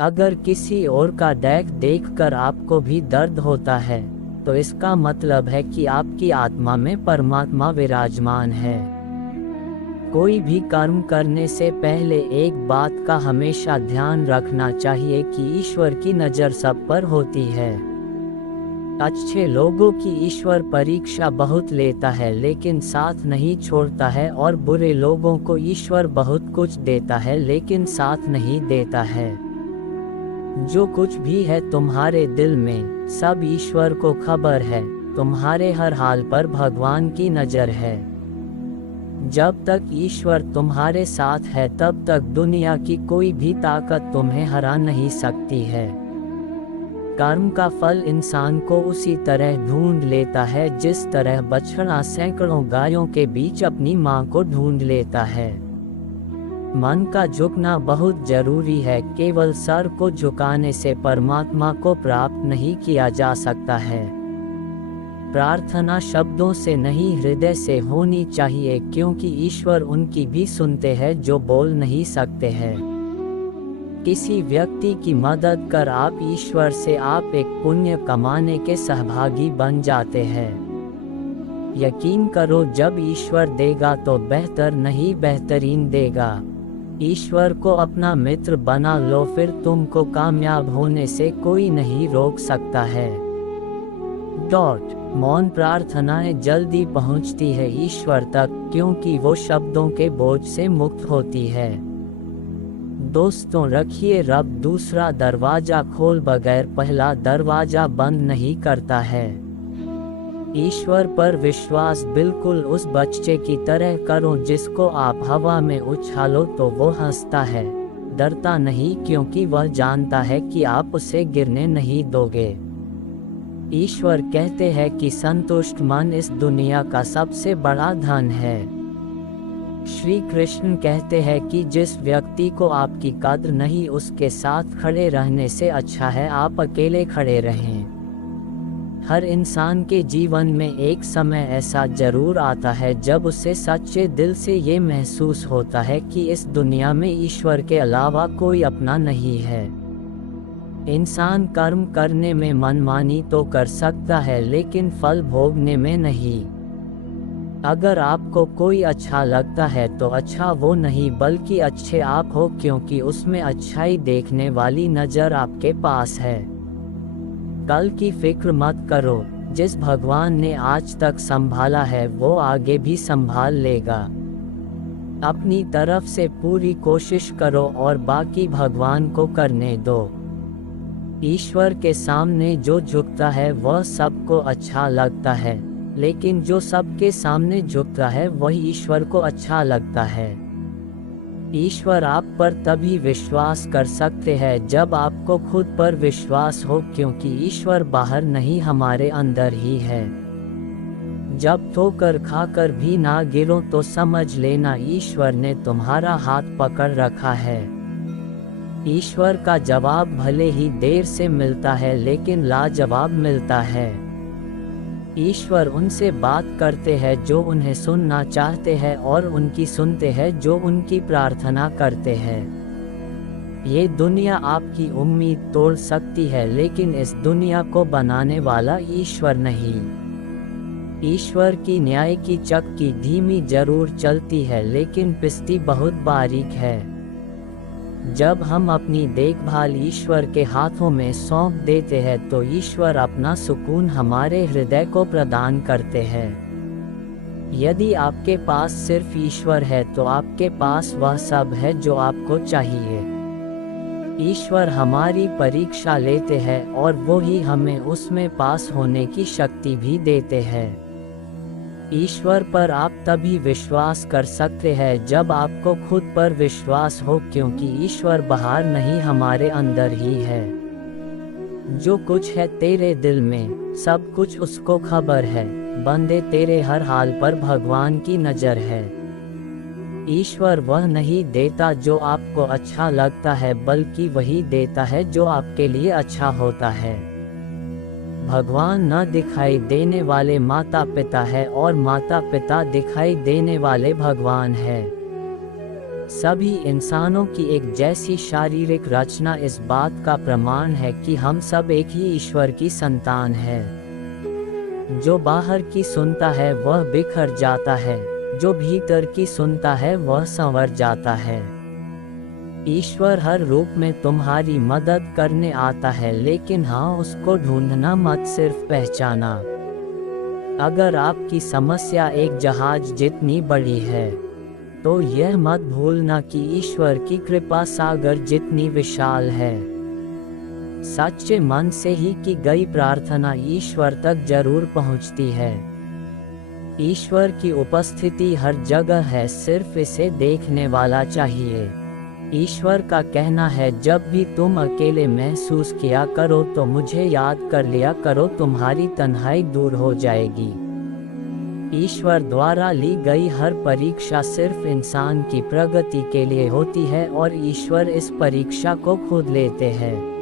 अगर किसी और का देखकर आपको भी दर्द होता है, तो इसका मतलब है कि आपकी आत्मा में परमात्मा विराजमान है। कोई भी कर्म करने से पहले एक बात का हमेशा ध्यान रखना चाहिए कि ईश्वर की नज़र सब पर होती है। अच्छे लोगों की ईश्वर परीक्षा बहुत लेता है लेकिन साथ नहीं छोड़ता है, और बुरे लोगों को ईश्वर बहुत कुछ देता है लेकिन साथ नहीं देता है। जो कुछ भी है तुम्हारे दिल में, सब ईश्वर को खबर है। तुम्हारे हर हाल पर भगवान की नज़र है। जब तक ईश्वर तुम्हारे साथ है तब तक दुनिया की कोई भी ताकत तुम्हें हरा नहीं सकती है। कर्म का फल इंसान को उसी तरह ढूंढ लेता है जिस तरह बछड़ा सैकड़ों गायों के बीच अपनी मां को ढूंढ लेता है। मन का झुकना बहुत जरूरी है। केवल सर को झुकाने से परमात्मा को प्राप्त नहीं किया जा सकता है। प्रार्थना शब्दों से नहीं, हृदय से होनी चाहिए, क्योंकि ईश्वर उनकी भी सुनते हैं जो बोल नहीं सकते हैं। किसी व्यक्ति की मदद कर आप ईश्वर से आप एक पुण्य कमाने के सहभागी बन जाते हैं। यकीन करो, जब ईश्वर देगा तो बेहतर नहीं बेहतरीन देगा। ईश्वर को अपना मित्र बना लो, फिर तुमको कामयाब होने से कोई नहीं रोक सकता है। मौन प्रार्थनाएं जल्दी पहुंचती है ईश्वर तक, क्योंकि वो शब्दों के बोझ से मुक्त होती है। दोस्तों, रखिए रब दूसरा दरवाजा खोल बगैर पहला दरवाजा बंद नहीं करता है। ईश्वर पर विश्वास बिल्कुल उस बच्चे की तरह करो जिसको आप हवा में उछालो तो वो हंसता है, डरता नहीं, क्योंकि वह जानता है कि आप उसे गिरने नहीं दोगे। ईश्वर कहते हैं कि संतुष्ट मन इस दुनिया का सबसे बड़ा धन है। श्री कृष्ण कहते हैं कि जिस व्यक्ति को आपकी कद्र नहीं, उसके साथ खड़े रहने से अच्छा है आप अकेले खड़े रहें। हर इंसान के जीवन में एक समय ऐसा जरूर आता है जब उसे सच्चे दिल से ये महसूस होता है कि इस दुनिया में ईश्वर के अलावा कोई अपना नहीं है। इंसान कर्म करने में मनमानी तो कर सकता है लेकिन फल भोगने में नहीं। अगर आपको कोई अच्छा लगता है तो अच्छा वो नहीं बल्कि अच्छे आप हो, क्योंकि उसमें अच्छाई देखने वाली नज़र आपके पास है। कल की फिक्र मत करो, जिस भगवान ने आज तक संभाला है वो आगे भी संभाल लेगा। अपनी तरफ से पूरी कोशिश करो और बाकी भगवान को करने दो। ईश्वर के सामने जो झुकता है वह सबको अच्छा लगता है, लेकिन जो सबके सामने झुकता है वही ईश्वर को अच्छा लगता है। ईश्वर आप पर तभी विश्वास कर सकते हैं जब आपको खुद पर विश्वास हो, क्योंकि ईश्वर बाहर नहीं हमारे अंदर ही है। जब ठोकर खाकर भी ना गिरो तो समझ लेना ईश्वर ने तुम्हारा हाथ पकड़ रखा है। ईश्वर का जवाब भले ही देर से मिलता है लेकिन लाजवाब मिलता है। ईश्वर उनसे बात करते हैं जो उन्हें सुनना चाहते हैं और उनकी सुनते हैं जो उनकी प्रार्थना करते हैं। ये दुनिया आपकी उम्मीद तोड़ सकती है लेकिन इस दुनिया को बनाने वाला ईश्वर नहीं। ईश्वर की न्याय की चक्की धीमी जरूर चलती है लेकिन पिसती बहुत बारीक है। जब हम अपनी देखभाल ईश्वर के हाथों में सौंप देते हैं तो ईश्वर अपना सुकून हमारे हृदय को प्रदान करते हैं। यदि आपके पास सिर्फ ईश्वर है तो आपके पास वह सब है जो आपको चाहिए। ईश्वर हमारी परीक्षा लेते हैं और वो ही हमें उसमें पास होने की शक्ति भी देते हैं। ईश्वर पर आप तभी विश्वास कर सकते हैं जब आपको खुद पर विश्वास हो, क्योंकि ईश्वर बाहर नहीं हमारे अंदर ही है। जो कुछ है तेरे दिल में, सब कुछ उसको खबर है। बंदे, तेरे हर हाल पर भगवान की नज़र है। ईश्वर वह नहीं देता जो आपको अच्छा लगता है, बल्कि वही देता है जो आपके लिए अच्छा होता है। भगवान न दिखाई देने वाले माता पिता है और माता पिता दिखाई देने वाले भगवान है। सभी इंसानों की एक जैसी शारीरिक रचना इस बात का प्रमाण है कि हम सब एक ही ईश्वर की संतान है। जो बाहर की सुनता है वह बिखर जाता है, जो भीतर की सुनता है वह संवर जाता है। ईश्वर हर रूप में तुम्हारी मदद करने आता है, लेकिन हाँ, उसको ढूंढना मत, सिर्फ पहचाना। अगर आपकी समस्या एक जहाज जितनी बड़ी है, तो यह मत भूलना कि ईश्वर की कृपा सागर जितनी विशाल है। सच्चे मन से ही की गई प्रार्थना ईश्वर तक जरूर पहुंचती है। ईश्वर की उपस्थिति हर जगह है, सिर्फ इसे देखने वाला चाहिए। ईश्वर का कहना है, जब भी तुम अकेले महसूस किया करो तो मुझे याद कर लिया करो, तुम्हारी तन्हाई दूर हो जाएगी। ईश्वर द्वारा ली गई हर परीक्षा सिर्फ इंसान की प्रगति के लिए होती है और ईश्वर इस परीक्षा को खुद लेते हैं।